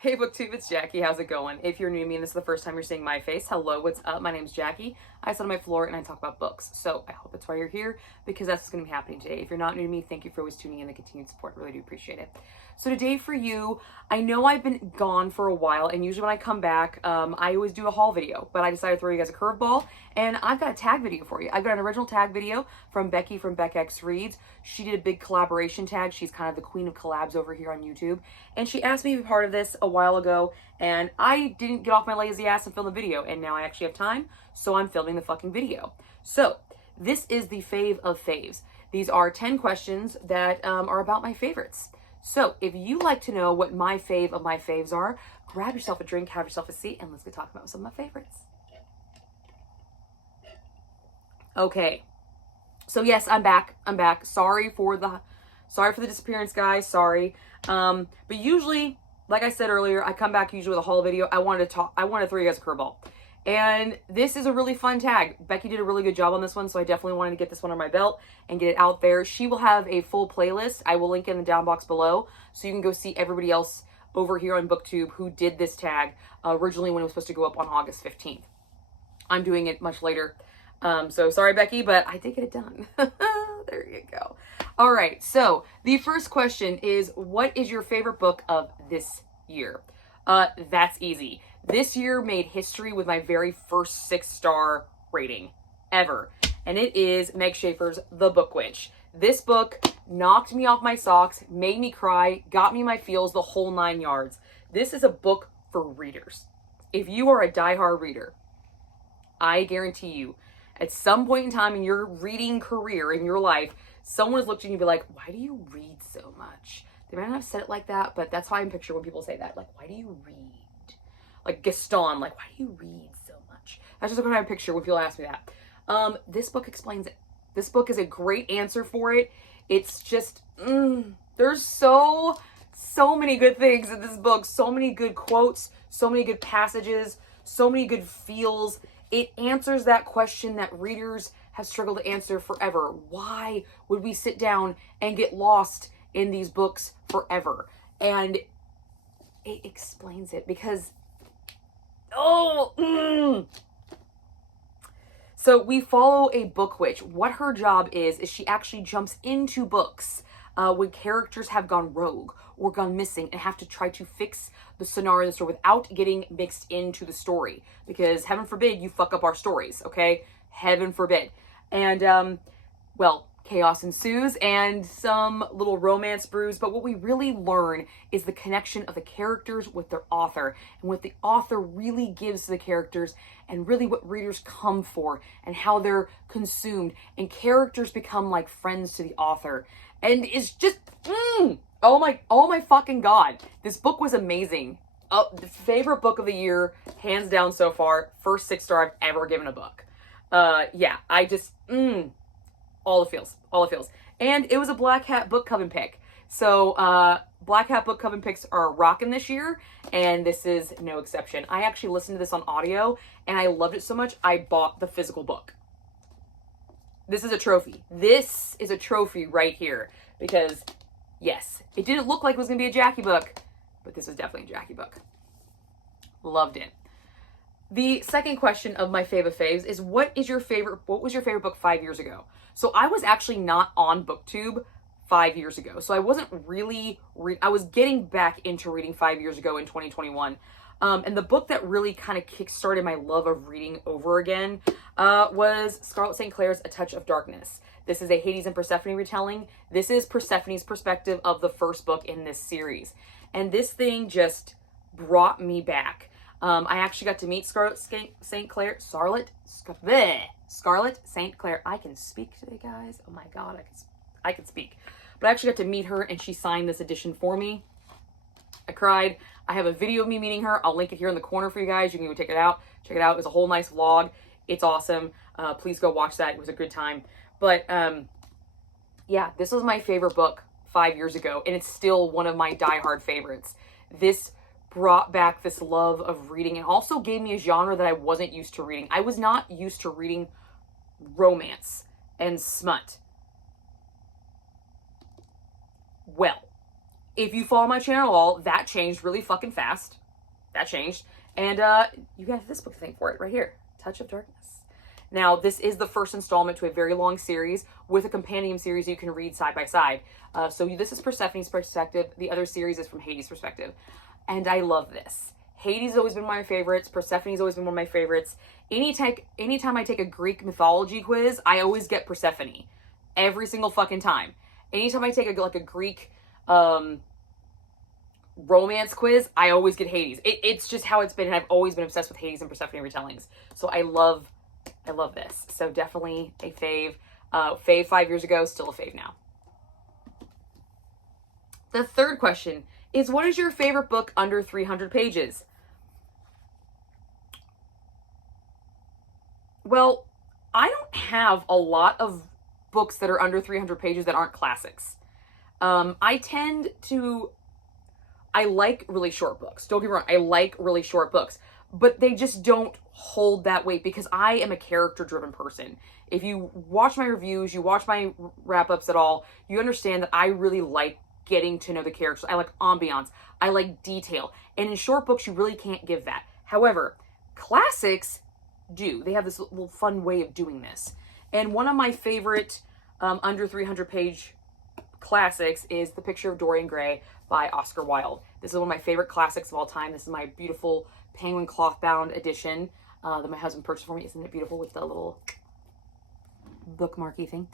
Hey BookTube, it's Jackie. How's it going? If you're new to me and this is the first time you're seeing my face, hello, what's up? My name's Jackie. I sit on my floor and I talk about books. So I hope that's why you're here, because that's what's going to be happening today. If you're not new to me, thank you for always tuning in and continued support. I really do appreciate it. So today for you, I know I've been gone for a while, and usually when I come back, I always do a haul video, but I decided to throw you guys a curveball, and I've got a tag video for you. I've got an original tag video from Becky from BeckX Reads. She did a big collaboration tag. She's kind of the queen of collabs over here on YouTube, and she asked me to be part of this a while ago, and I didn't get off my lazy ass and film the video, and now I actually have time, so I'm filming the fucking video. So this is the fave of faves. These are 10 questions that are about my favorites. So if you like to know what my fave of my faves are, grab yourself a drink, have yourself a seat, and let's get talking about some of my favorites. Okay, so yes, I'm back. Sorry for the disappearance, guys. Sorry. But usually, like I said earlier, I come back usually with a haul video. I wanted to throw you guys a curveball. And this is a really fun tag. Becky did a really good job on this one, so I definitely wanted to get this one on my belt and get it out there. She will have a full playlist. I will link in the down box below, so you can go see everybody else over here on BookTube who did this tag originally when it was supposed to go up on August 15th. I'm doing it much later. So sorry, Becky, but I did get it done. There you go. All right, so the first question is, what is your favorite book of this year? That's easy. This year made history with my very first 6-star rating ever, and it is Meg Schaefer's The Book Witch. This book knocked me off my socks, made me cry, got me my feels, the whole 9 yards. This is a book for readers. If you are a diehard reader, I guarantee you, at some point in time in your reading career, in your life, someone has looked at you and be like, why do you read so much? They might not have said it like that, but that's how I'm picturing when people say that. Like, why do you read? Like Gaston, like, why do you read so much? That's just what I picture when people ask me that. This book explains it. This book is a great answer for it. It's just, there's so many good things in this book. So many good quotes, so many good passages, so many good feels. It answers that question that readers have struggled to answer forever. Why would we sit down and get lost in these books forever? And it explains it because, So we follow a book witch. What her job is she actually jumps into books when characters have gone rogue or gone missing and have to try to fix the scenario in the story without getting mixed into the story. Because heaven forbid you fuck up our stories, okay? Heaven forbid. And, well, chaos ensues and some little romance brews, but what we really learn is the connection of the characters with their author and what the author really gives to the characters and really what readers come for and how they're consumed, and characters become like friends to the author. And it's just, oh my fucking God. This book was amazing. The favorite book of the year, hands down so far, first 6-star I've ever given a book. Yeah, I just, all the feels. And it was a Black Hat Book Coven pick. So, Black Hat Book Coven picks are rocking this year, and this is no exception. I actually listened to this on audio, and I loved it so much, I bought the physical book. This is a trophy. This is a trophy right here. Because, yes, it didn't look like it was going to be a Jackie book, but this is definitely a Jackie book. Loved it. The second question of my fave of faves is, what was your favorite book 5 years ago? So I was actually not on BookTube 5 years ago. So I wasn't really, I was getting back into reading 5 years ago in 2021. And the book that really kind of kickstarted my love of reading over again was Scarlett St. Clair's A Touch of Darkness. This is a Hades and Persephone retelling. This is Persephone's perspective of the first book in this series. And this thing just brought me back. I actually got to meet Scarlett St. Clair. Scarlett St. Clair. I can speak today, guys. Oh my God, I can speak. But I actually got to meet her, and she signed this edition for me. I cried. I have a video of me meeting her. I'll link it here in the corner for you guys. You can go check it out. Check it out. It was a whole nice vlog. It's awesome. Please go watch that. It was a good time. But yeah, this was my favorite book 5 years ago, and it's still one of my diehard favorites. This brought back this love of reading and also gave me a genre that I wasn't used to reading. I was not used to reading romance and smut. Well, if you follow my channel at all, that changed really fucking fast. That changed. And you have this book to thank for it right here. Touch of Darkness. Now, this is the first installment to a very long series with a companion series you can read side by side. So this is Persephone's perspective. The other series is from Hades' perspective. And I love this. Hades has always been one of my favorites. Persephone's always been one of my favorites. Anytime I take a Greek mythology quiz, I always get Persephone. Every single fucking time. Anytime I take a Greek romance quiz, I always get Hades. It's just how it's been, and I've always been obsessed with Hades and Persephone retellings. So I love this. So definitely a fave. Fave 5 years ago, still a fave now. The third question is, what is your favorite book under 300 pages? Well, I don't have a lot of books that are under 300 pages that aren't classics. I like really short books. Don't get me wrong, I like really short books, but they just don't hold that weight because I am a character-driven person. If you watch my reviews, you watch my wrap-ups at all, you understand that I really like getting to know the characters. I like ambiance. I like detail. And in short books, you really can't give that. However, classics do. They have this little fun way of doing this. And one of my favorite under 300 page classics is The Picture of Dorian Gray by Oscar Wilde. This is one of my favorite classics of all time. This is my beautiful penguin cloth bound edition that my husband purchased for me. Isn't it beautiful with the little bookmarky thing?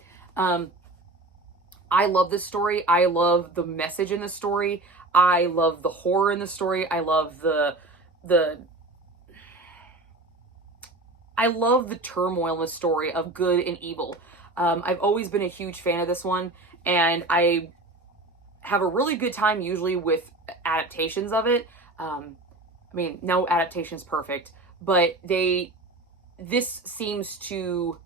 I love this story. I love the message in the story. I love the horror in the story. I love the turmoil in the story of good and evil. I've always been a huge fan of this one, and I have a really good time usually with adaptations of it. I mean, no adaptation is perfect, but this seems to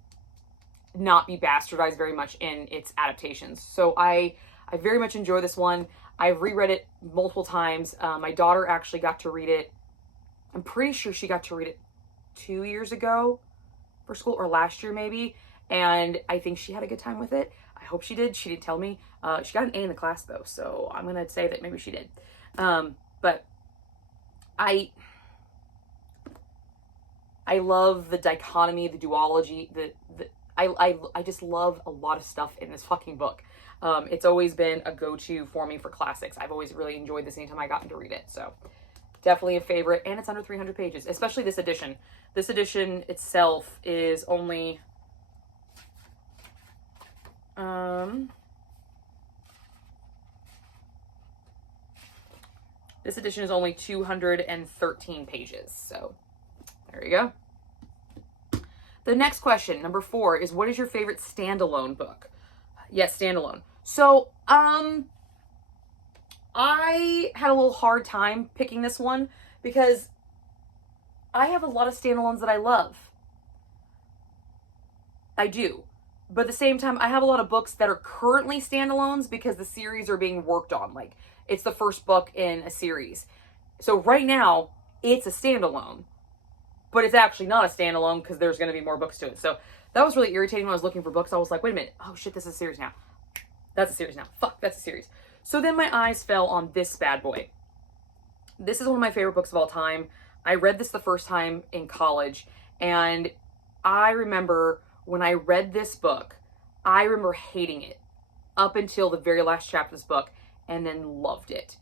not be bastardized very much in its adaptations. So I very much enjoy this one. I've reread it multiple times. My daughter actually got to read it. I'm pretty sure she got to read it 2 years ago for school, or last year maybe. And I think she had a good time with it. I hope she did. She didn't tell me. She got an A in the class though, so I'm gonna say that maybe she did. But I love the dichotomy, the duology, I just love a lot of stuff in this fucking book. It's always been a go-to for me for classics. I've always really enjoyed this anytime I gotten to read it. So definitely a favorite, and it's under 300 pages, especially this edition. This edition itself is only, this edition is only 213 pages. So there you go. The next question, number 4, is what is your favorite standalone book? Yes, standalone. So, I had a little hard time picking this one because I have a lot of standalones that I love. I do. But at the same time, I have a lot of books that are currently standalones because the series are being worked on. Like, it's the first book in a series. So right now, it's a standalone. But it's actually not a standalone because there's going to be more books to it. So that was really irritating when I was looking for books. I was like, wait a minute. Oh shit, this is a series now. That's a series now. Fuck, that's a series. So then my eyes fell on this bad boy. This is one of my favorite books of all time. I read this the first time in college. And I remember when I read this book, I remember hating it up until the very last chapter of this book, and then loved it.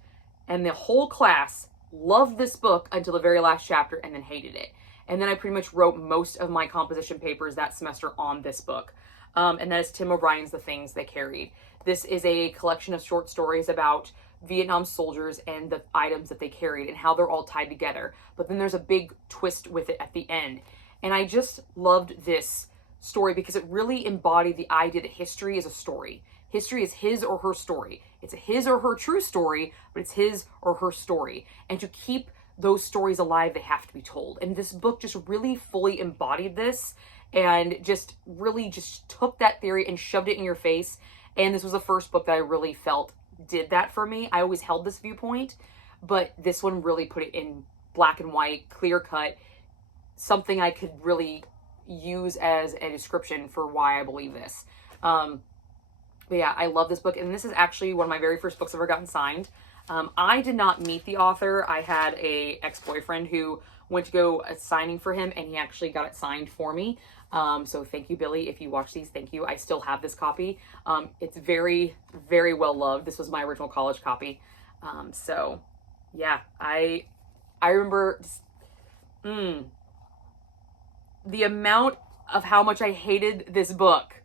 And the whole class loved this book until the very last chapter and then hated it. And then I pretty much wrote most of my composition papers that semester on this book. And that is Tim O'Brien's The Things They Carried. This is a collection of short stories about Vietnam soldiers and the items that they carried and how they're all tied together. But then there's a big twist with it at the end. And I just loved this story because it really embodied the idea that history is a story. History is his or her story. It's a his or her true story, but it's his or her story. And to keep those stories alive, they have to be told. And this book just really fully embodied this and just really just took that theory and shoved it in your face. And this was the first book that I really felt did that for me. I always held this viewpoint, but this one really put it in black and white, clear cut, something I could really use as a description for why I believe this. But yeah, I love this book. And this is actually one of my very first books I've ever gotten signed. I did not meet the author. I had a ex-boyfriend who went to go a signing for him, and he actually got it signed for me. So thank you, Billy. If you watch these, thank you. I still have this copy. It's very, very well loved. This was my original college copy. So yeah, I remember the amount of how much I hated this book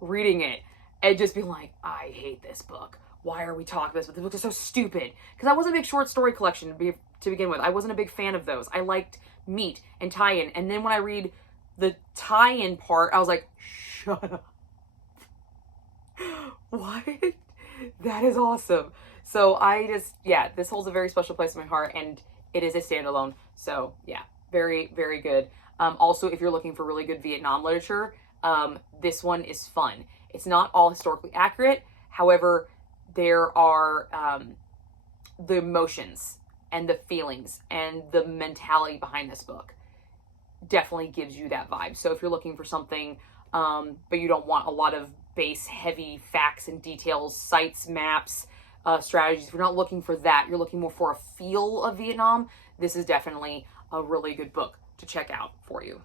reading it and just being like, I hate this book. Why are we talking about this? But the book is so stupid. Because I wasn't a big short story collection to begin with. I wasn't a big fan of those. I liked meat and tie-in. And then when I read the tie-in part, I was like, shut up. What? That is awesome. So yeah, this holds a very special place in my heart, and it is a standalone. So yeah, very, very good. Also, if you're looking for really good Vietnam literature, this one is fun. It's not all historically accurate. However, there are the emotions and the feelings and the mentality behind this book definitely gives you that vibe. So if you're looking for something, but you don't want a lot of base heavy facts and details, sites, maps, strategies, if you're not looking for that, you're looking more for a feel of Vietnam, this is definitely a really good book to check out for you.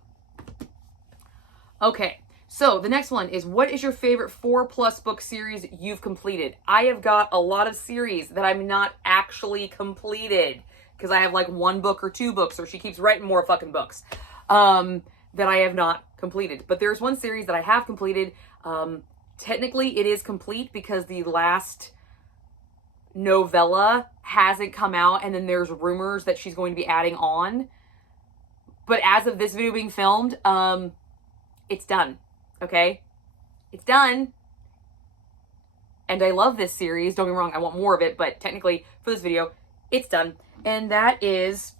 Okay, so the next one is, what is your favorite 4+ book series you've completed? I have got a lot of series that I'm not actually completed because I have like 1 book or 2 books, or she keeps writing more fucking books that I have not completed. But there's one series that I have completed. Technically it is complete because the last novella hasn't come out, and then there's rumors that she's going to be adding on. But as of this video being filmed, it's done. Okay? It's done. And I love this series. Don't get me wrong, I want more of it, but technically for this video, it's done. And that is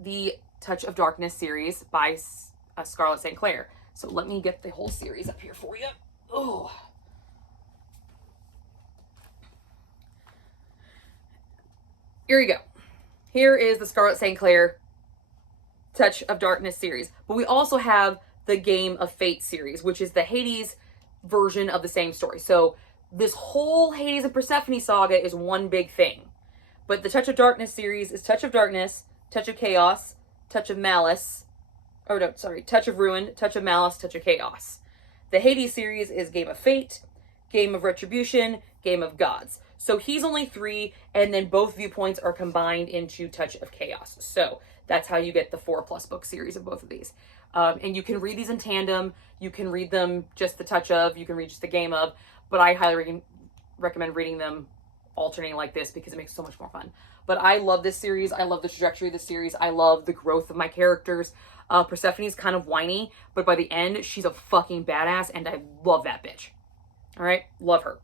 the Touch of Darkness series by Scarlett St. Clair. So let me get the whole series up here for you. Oh. Here we go. Here is the Scarlett St. Clair Touch of Darkness series. But we also have the Game of Fate series, which is the Hades version of the same story. So this whole Hades and Persephone saga is one big thing. But the Touch of Darkness series is Touch of Darkness, Touch of Chaos, Touch of Malice, or no, sorry, Touch of Ruin, Touch of Malice, Touch of Chaos. The Hades series is Game of Fate, Game of Retribution, Game of Gods. So he's only 3, and then both viewpoints are combined into Touch of Chaos. So that's how you get the 4+ book series of both of these. And you can read these in tandem. You can read them just the Touch of, you can read just the Game of, but I highly recommend reading them alternating like this because it makes it so much more fun. But I love this series. I love the trajectory of the series. I love the growth of my characters. Persephone's kind of whiny, but by the end, she's a fucking badass, and I love that bitch. All right? Love her.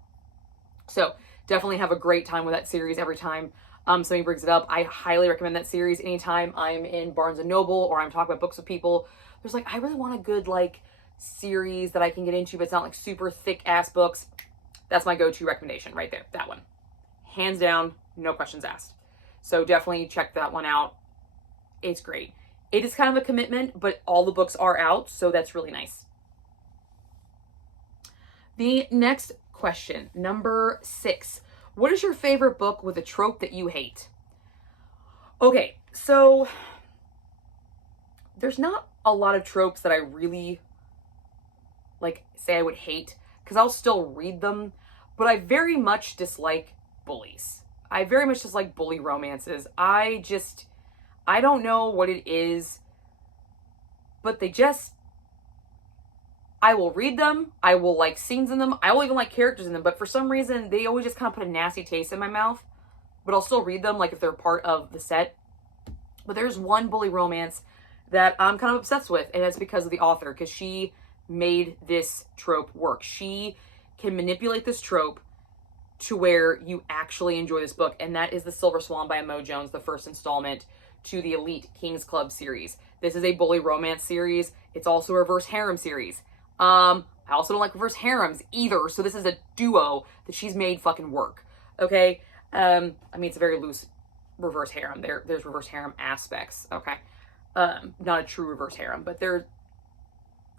So definitely have a great time with that series every time somebody brings it up. I highly recommend that series anytime I'm in Barnes & Noble or I'm talking about books with people. There's like, I really want a good like series that I can get into, but it's not like super thick ass books. That's my go-to recommendation right there. That one. Hands down, no questions asked. So definitely check that one out. It's great. It is kind of a commitment, but all the books are out, so that's really nice. The next question, number 6. What is your favorite book with a trope that you hate? Okay, so there's not a lot of tropes that I really like say I would hate, because I'll still read them, but I very much dislike bullies. I very much dislike bully romances. I don't know what it is, but I will read them. I will like scenes in them. I will even like characters in them, but for some reason, they always just kind of put a nasty taste in my mouth, but I'll still read them like if they're part of the set. But there's one bully romance that I'm kind of obsessed with, and that's because of the author, because she made this trope work. She can manipulate this trope to where you actually enjoy this book, and that is The Silver Swan by Mo Jones, the first installment to the Elite Kings Club series. This is a bully romance series. It's also a reverse harem series. I also don't like reverse harems either, so this is a duo that she's made fucking work. Okay? I mean, it's a very loose reverse harem. There's reverse harem aspects, okay? Not a true reverse harem, but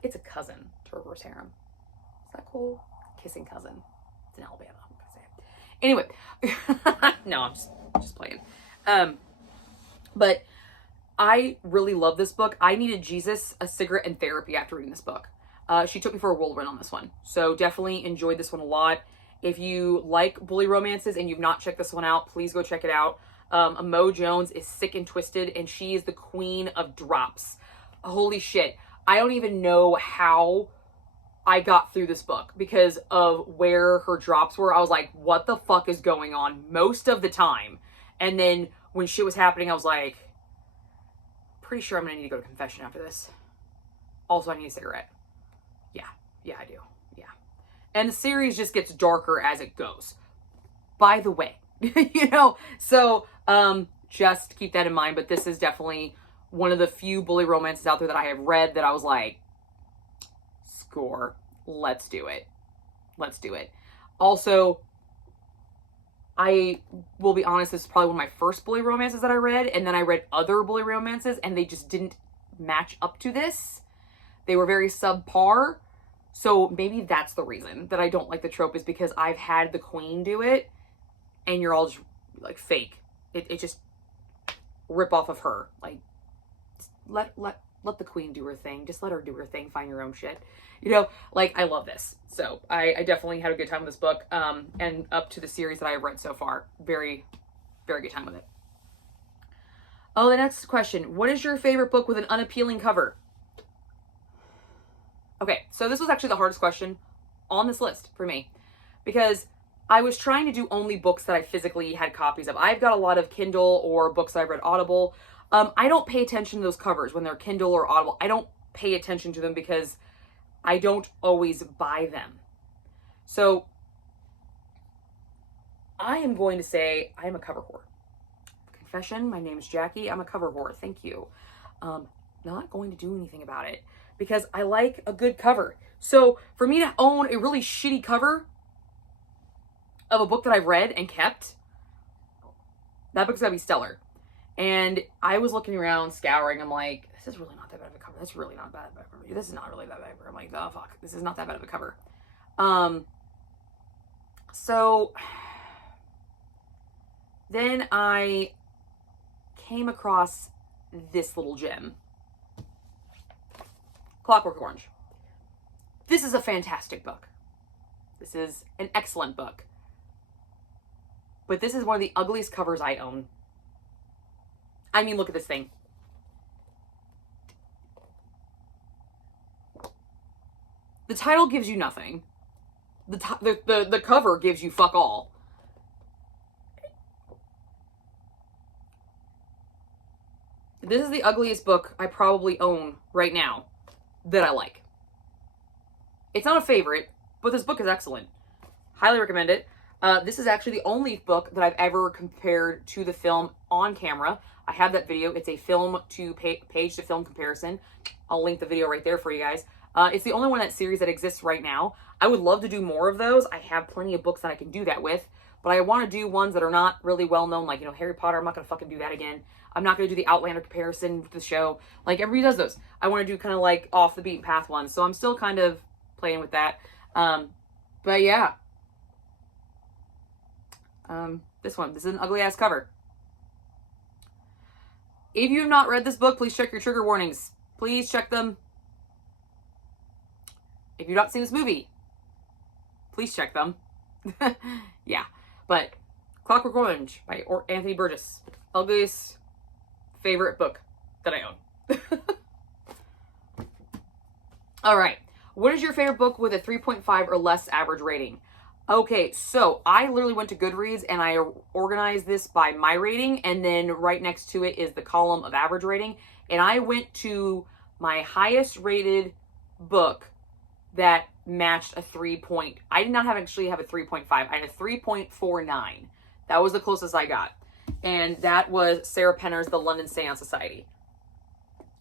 it's a cousin to reverse harem. Is that cool? Kissing cousin. It's in Alabama. I'm gonna say it. Anyway, no, I'm just playing. But I really love this book. I needed Jesus, a cigarette, and therapy after reading this book. She took me for a whirlwind on this one. So definitely enjoyed this one a lot. If you like bully romances and you've not checked this one out, please go check it out. Mo Jones is sick and twisted, and she is the queen of drops. Holy shit. I don't even know how I got through this book because of where her drops were. I was like, what the fuck is going on most of the time? And then when shit was happening, I was like, pretty sure I'm gonna need to go to confession after this. Also, I need a cigarette. Yeah, I do. Yeah. And the series just gets darker as it goes. By the way, so just keep that in mind. But this is definitely one of the few bully romances out there that I have read that I was like, score. Let's do it. Also, I will be honest, this is probably one of my first bully romances that I read, and then I read other bully romances, and they just didn't match up to this. They were very subpar, so maybe that's the reason that I don't like the trope, is because I've had the queen do it, and you're all just, like, fake. It just rip off of her. Like, let the queen do her thing. Just let her do her thing. Find your own shit. Like, I love this. So I definitely had a good time with this book. And up to the series that I have read so far. Very, very good time with it. Oh, the next question. What is your favorite book with an unappealing cover? Okay, so this was actually the hardest question on this list for me, because I was trying to do only books that I physically had copies of. I've got a lot of Kindle or books that I've read Audible. I don't pay attention to those covers when they're Kindle or Audible. I don't pay attention to them because I don't always buy them. So I am going to say I am a cover whore. Confession, my name is Jackie. I'm a cover whore. Thank you. Not going to do anything about it because I like a good cover. So for me to own a really shitty cover of a book that I've read and kept, that book's gotta be stellar. And I was looking around, scouring. I'm like, this is really not that bad of a cover. That's really not bad of a cover. This is not really that bad of a cover. I'm like, oh, fuck. This is not that bad of a cover. So then I came across this little gem. Clockwork Orange. This is a fantastic book. This is an excellent book. But this is one of the ugliest covers I own. I mean, look at this thing. The title gives you nothing. The cover gives you fuck all. This is the ugliest book I probably own right now that I like. It's not a favorite, but this book is excellent. Highly recommend it. This is actually the only book that I've ever compared to the film on camera. I have that video. It's a film to page to film comparison. I'll link the video right there for you guys. It's the only one in that series that exists right now. I would love to do more of those. I have plenty of books that I can do that with, but I want to do ones that are not really well known, like, Harry Potter. I'm not going to fucking do that again. I'm not going to do the Outlander comparison with the show. Like, everybody does those. I want to do kind of like off the beaten path ones. So I'm still kind of playing with that. But yeah. This is an ugly ass cover. If you have not read this book, please check your trigger warnings. Please check them. If you've not seen this movie, please check them. Yeah. But Clockwork Orange by Anthony Burgess. Ugliest favorite book that I own. All right. What is your favorite book with a 3.5 or less average rating? Okay, so I literally went to Goodreads and I organized this by my rating, and then right next to it is the column of average rating. And I went to my highest rated book that matched a 3 point. I did not actually have a 3.5. I had a 3.49. That was the closest I got. And that was Sarah Penner's The London Seance Society.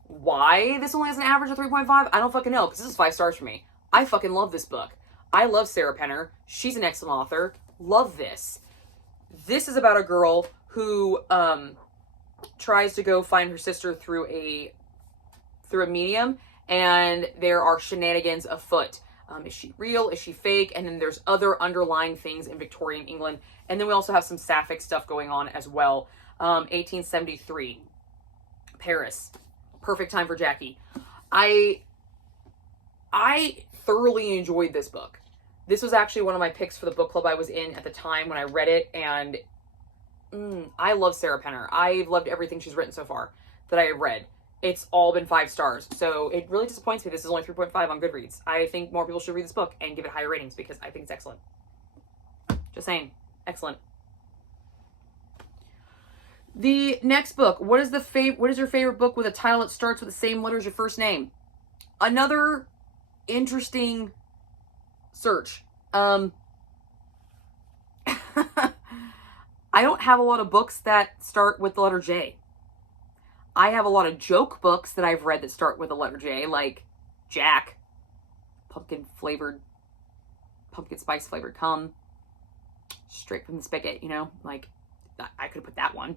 Why this only has an average of 3.5? I don't fucking know, because this is 5 stars for me. I fucking love this book. I love Sarah Penner. She's an excellent author. Love this. This is about a girl who tries to go find her sister through a medium, and there are shenanigans afoot. Is she real? Is she fake? And then there's other underlying things in Victorian England. And then we also have some sapphic stuff going on as well. 1873, Paris. Perfect time for Jackie. I thoroughly enjoyed this book. This was actually one of my picks for the book club I was in at the time when I read it. And I love Sarah Penner. I've loved everything she's written so far that I have read. It's all been 5 stars. So it really disappoints me. This is only 3.5 on Goodreads. I think more people should read this book and give it higher ratings because I think it's excellent. Just saying. Excellent. The next book. What is your favorite book with a title that starts with the same letter as your first name? Another interesting search. I don't have a lot of books that start with the letter J. I have a lot of joke books that I've read that start with the letter J, like Jack, pumpkin spice flavored cum, straight from the spigot, you know, like I could have put that one.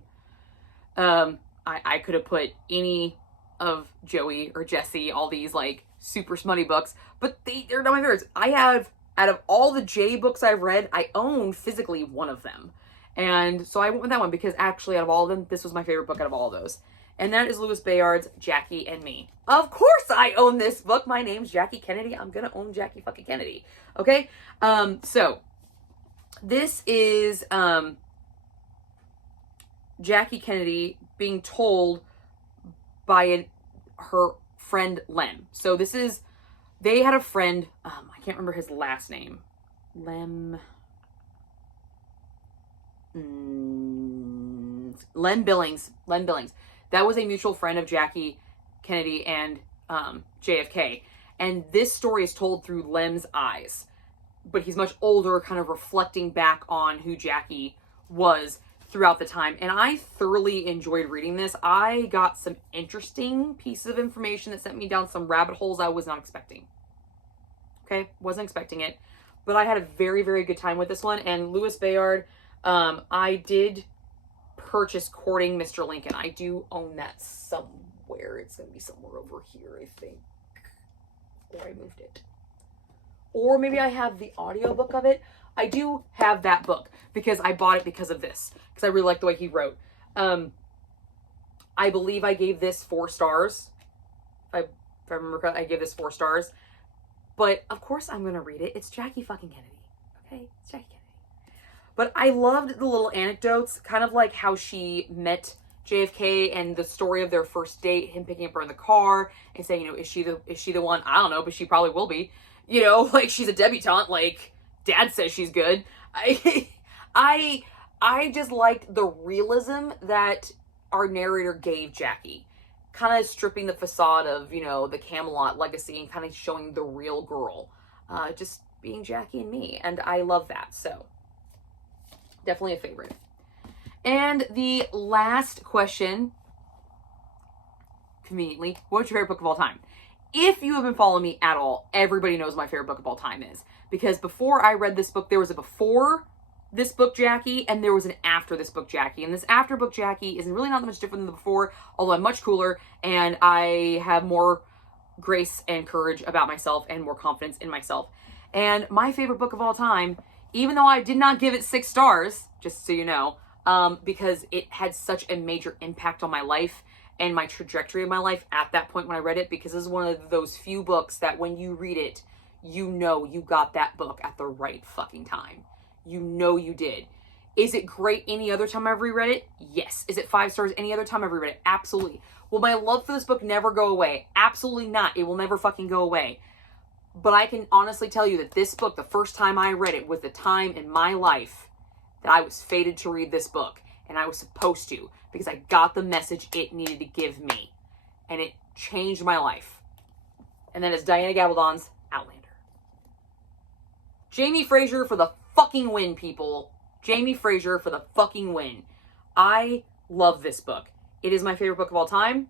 I could have put any of Joey or Jesse, all these like super smutty books, but they're not my favorites. I have, out of all the J books I've read, I own physically one of them. And so I went with that one because actually out of all of them, this was my favorite book out of all of those. And that is Louis Bayard's Jackie and Me. Of course I own this book. My name's Jackie Kennedy. I'm going to own Jackie fucking Kennedy. Okay? So this is Jackie Kennedy being told by her friend Lem. So this is, they had a friend, I can't remember his last name. Len Billings. That was a mutual friend of Jackie Kennedy and JFK. And this story is told through Lem's eyes. But he's much older, kind of reflecting back on who Jackie was throughout the time. And I thoroughly enjoyed reading this. I got some interesting pieces of information that sent me down some rabbit holes I was not expecting. Okay? Wasn't expecting it. But I had a very, very good time with this one. And Louis Bayard, I did purchase Courting Mr. Lincoln. I do own that somewhere. It's going to be somewhere over here, I think. Or I moved it. Or maybe I have the audiobook of it. I do have that book because I bought it because of this. Because I really like the way he wrote. I believe I gave this 4 stars. If I remember correctly, I gave this 4 stars. But of course I'm going to read it. It's Jackie fucking Kennedy. Okay? It's Jackie Kennedy. But I loved the little anecdotes, kind of like how she met JFK and the story of their first date, him picking up her in the car and saying, you know, is she the one? I don't know, but she probably will be. You know, like she's a debutante, like Dad says she's good. I just liked the realism that our narrator gave Jackie. Kind of stripping the facade of, you know, the Camelot legacy and kind of showing the real girl. Just being Jackie and me. And I love that, so definitely a favorite. And the last question, conveniently, what's your favorite book of all time? If you have been following me at all, everybody knows my favorite book of all time is. Because before I read this book, there was a before this book Jackie, and there was an after this book Jackie. And this after book Jackie is really not that much different than the before, although I'm much cooler, and I have more grace and courage about myself and more confidence in myself. And my favorite book of all time, even though I did not give it 6 stars, just so you know, because it had such a major impact on my life and my trajectory of my life at that point when I read it, because this is one of those few books that when you read it, you know you got that book at the right fucking time. You know you did. Is it great any other time I've reread it? Yes. Is it 5 stars any other time I've reread it? Absolutely. Will my love for this book never go away? Absolutely not. It will never fucking go away. But I can honestly tell you that this book, the first time I read it, was the time in my life that I was fated to read this book. And I was supposed to, because I got the message it needed to give me. And it changed my life. And that is Diana Gabaldon's Outlander. Jamie Fraser for the fucking win, people. Jamie Fraser for the fucking win. I love this book. It is my favorite book of all time.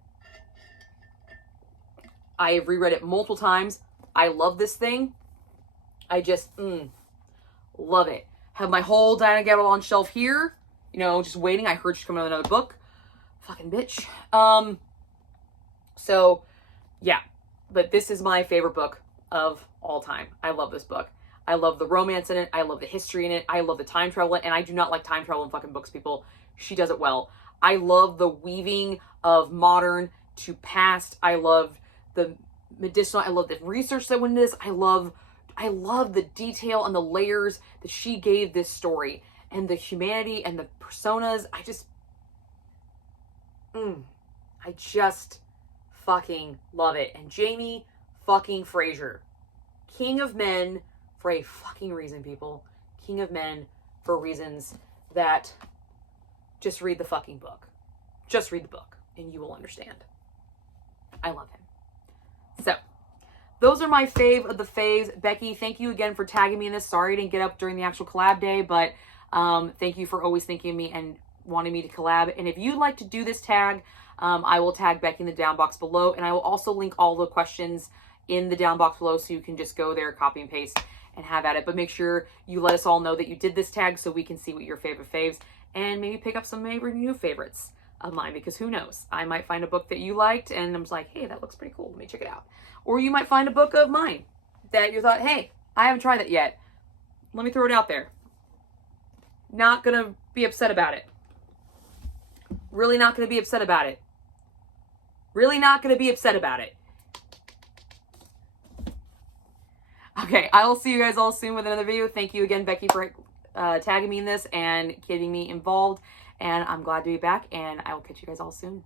I have reread it multiple times. I love this thing. I just, love it. Have my whole Diana Gabaldon shelf here. You know, just waiting. I heard she's coming out with another book. Fucking bitch. So, yeah. But this is my favorite book of all time. I love this book. I love the romance in it. I love the history in it. I love the time travel in it. And I do not like time travel in fucking books, people. She does it well. I love the weaving of modern to past. I love the medicinal. I love the research that went into this. I love the detail and the layers that she gave this story and the humanity and the personas. I just fucking love it. And Jamie fucking Fraser, King of Men for a fucking reason, people. King of Men for reasons that just read the fucking book. Just read the book and you will understand. I love him. So, those are my fave of the faves. Becky, thank you again for tagging me in this. Sorry I didn't get up during the actual collab day, but thank you for always thinking of me and wanting me to collab. And if you'd like to do this tag, I will tag Becky in the down box below. And I will also link all the questions in the down box below so you can just go there, copy and paste, and have at it. But make sure you let us all know that you did this tag so we can see what your favorite faves, and maybe pick up some maybe new favorites of mine, because who knows? I might find a book that you liked and I'm just like, hey, that looks pretty cool. Let me check it out. Or you might find a book of mine that you thought, hey, I haven't tried that yet. Let me throw it out there. Not gonna be upset about it. Really not gonna be upset about it. Really not gonna be upset about it. Okay, I will see you guys all soon with another video. Thank you again, Becky, for tagging me in this and getting me involved. And I'm glad to be back, and I will catch you guys all soon.